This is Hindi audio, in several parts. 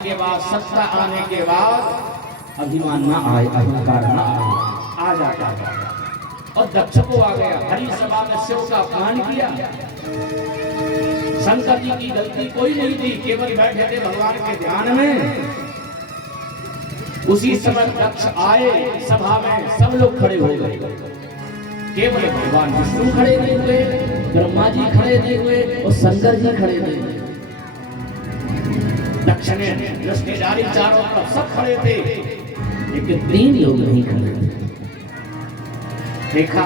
के बाद, सत्ता आने के बाद अभिमान ना आए, अहंकार ना आए, आ जाता है। और दक्ष को आ गया, हरि सभा में शिव का अपमान किया। शंकर जी की गलती कोई नहीं थी, केवल बैठे थे भगवान के ध्यान में। उसी समय दक्ष आए, सभा में सब लोग खड़े हो गए, केवल भगवान विष्णु खड़े नहीं हुए, ब्रह्मा जी खड़े नहीं हुए और शंकर जी खड़े नहीं हुए। दक्ष ने दृष्टिधारी चारों तरफ सब खड़े थे, लेकिन तीन लोग नहीं खड़े थे। देखा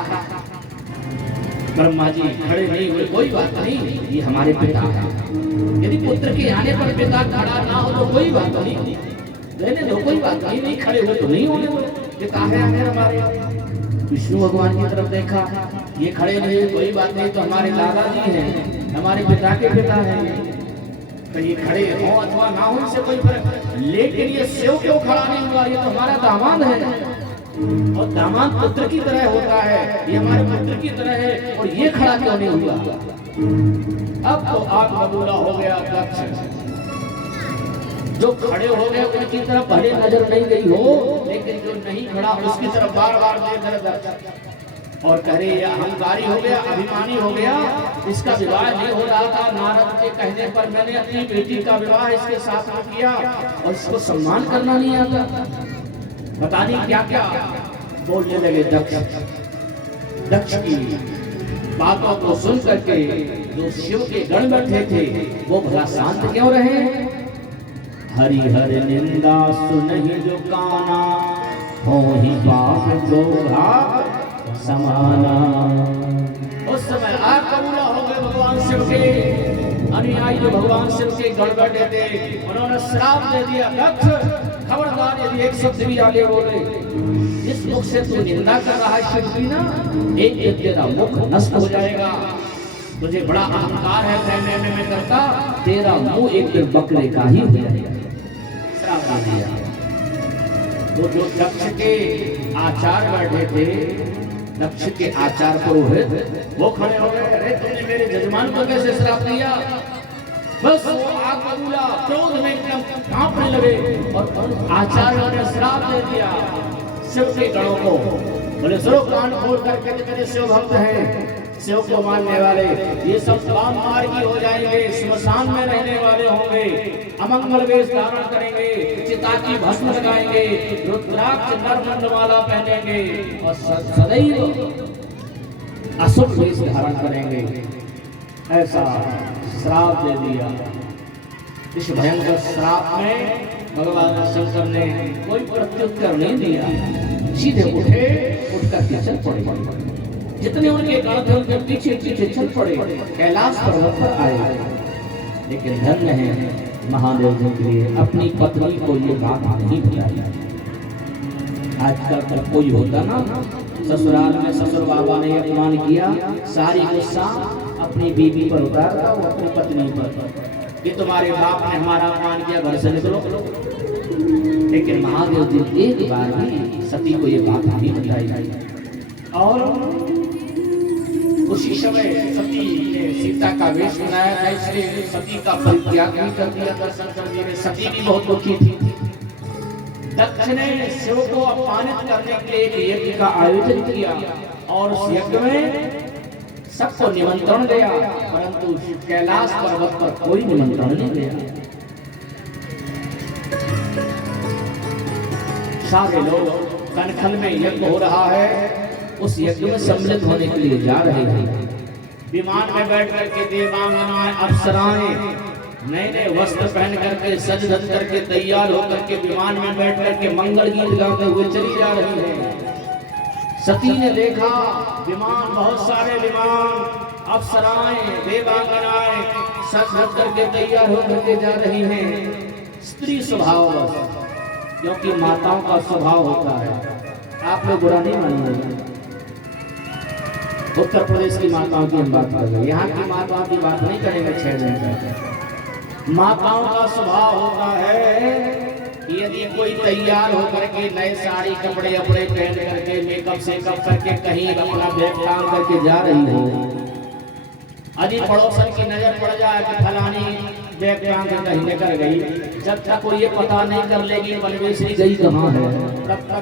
ब्रह्मा जी खड़े नहीं हुए, कोई बात नहीं, ये हमारे पिता है। यदि पुत्र के आने पर पिता खड़ा ना हो तो कोई बात नहीं, रहने दो, कोई बात नहीं, नहीं खड़े हुए तो नहीं होने दो, पिता है हमारे। विष्णु भगवान की तरफ देखा, ये खड़े नहीं, कोई बात नहीं, तो हमारे दादाजी हैं, हमारे पिता के पिता हैं, तो ये खड़े हो अथवा ना हो इससे कोई फर्क। लेकिन ये शिव क्यों खड़ा नहीं हुआ? ये तो हमारा दामाद है, और दामाद पुत्र की तरह होता है, ये हमारे पुत्र की तरह है, और ये खड़ा क्यों नहीं हुआ? अब तो आग बबूला हो गया दक्ष। जो खड़े हो गए उनकी तरफ भले नजर नहीं गई हो, लेकिन जो नहीं खड़ा उसकी तरफ बार बार देख रहे दक्ष, और कह रहे ये अहंकारी हो गया, अभिमानी हो गया, इसका विवाह नहीं हो रहा था। नारद के कहने पर मैंने अपनी बेटी का विवाह इसके साथ में किया, और इसको सम्मान करना नहीं आता। पता नहीं क्या क्या बोलने लगे दक्ष। दक्ष की बातों को सुन करके जो शिव के गण बैठे थे वो भला शांत क्यों रहे? हरि हरि निंदा सुनहि जो काना, हो ही पाप को भाग समाना। उस समय आग बबूला हो गए भगवान शिव के अनुयायी, जो भगवान शिव के गण बैठे थे, उन्होंने श्राप दे दिया, दक्ष खबरदार यदि एक शब्द भी आगे बोले, इस मुख से तू निंदा कर रहा है शिव की ना, एक तेरा मुख नष्ट हो जाएगा। तुझे बड़ा अहंकार है कहने में करता, तेरा मुंह एक दिन बकरे का ही हो जाएगा। श्राप दे दिया। तो जो दक्ष के आचार बैठे थे, दक्ष के आचार पुरोहित, वो खड़े हो गए, अरे तुमने मेरे जजमान को कैसे श्राप दिया? बस वो आग बबूला, क्रोध में एकदम कांपने लगे, और आचार्यों ने श्राप दे दिया शिव के गणों को। बोले सुनो, कान खोल करके मेरे शिव भक्त हैं, शिव को मानने वाले, ये सब वाम मार्गी हो जाएंगे, श्मशान में रहने वाले होंगे, अमंगल वेश धारण करेंगे, चिता की भस्म लगाएंगे, रुद्राक्ष नरमंडमाला पहनेंगे, और सदैव अशुभ वेश धारण करेंगे। ऐसा श्राप दे दिया। इस भयंकर श्राप में भगवान शंकर ने कोई प्रत्युत्तर नहीं दिया, सीधे उठे, उठकर के चल पड़े। जितने उनके गण थे उनके पीछे पीछे चल पड़े, कैलाश पर्वत पर आए। लेकिन धन्य है महादेव जी के लिए अपनी पत्नी को ये बात नहीं बताई। आजकल कोई होता ना, ससुराल में ससुर बाबा ने अपमान किया, सारी गुस्सा अपनी बीवी पर उतारता, वो अपनी पत्नी पर, कि तुम्हारे बाप ने हमारा अपमान किया, घर से निकलो। लेकिन महादेव जी एक बार भी सती को ये बात नहीं बताई। और उसी समय सती ने सीता का वेश बनाया था, इसलिए सती का परित्याग भी कर दिया था शंकर जी ने। सती भी बहुत दुखी थी। दक्ष ने शिव को अपमानित करने के लिए एक यज्ञ का आयोजन किया, और उस यज्ञ में सबको निमंत्रण दिया, परंतु कैलाश पर्वत पर कोई निमंत्रण नहीं दिया। सारे लोग कनखल में यज्ञ हो रहा है, उस यज्ञ में सम्मिलित होने के लिए जा रहे हैं। विमान में बैठ करके देवांगनाएं, अप्सराएं नए नए वस्त्र पहन करके, सज धज करके, तैयार होकर के विमान में बैठ करके मंगल गीत गाते हुए चली जा रही है। सती ने देखा विमान, बहुत सारे विमान, अप्सराएं, देवांगनाएं सज धज करके तैयार होकर के जा रही हैं। स्त्री स्वभाव, क्योंकि माताओं का स्वभाव होता है, आप लोग बुरा नहीं मानिएगा। उत्तर प्रदेश की माताओं की हम बात कर रहे हैं, यहाँ की माताओं की बात नहीं करेंगे। 6 दिन तक माताओं का स्वभाव होता है कि यदि कोई तैयार होकर के नए साड़ी कपड़े अपने पहन करके, मेकअप सेकअप करके कहीं अपना बैग टांग करके जा रही हो, यदि पड़ोसन की नजर पड़ जाए कि फलानी बैग टांग के कहीं निकल गई, जब तक वो ये पता नहीं कर लेगी परमेश्वरी गई कहाँ है, तब तक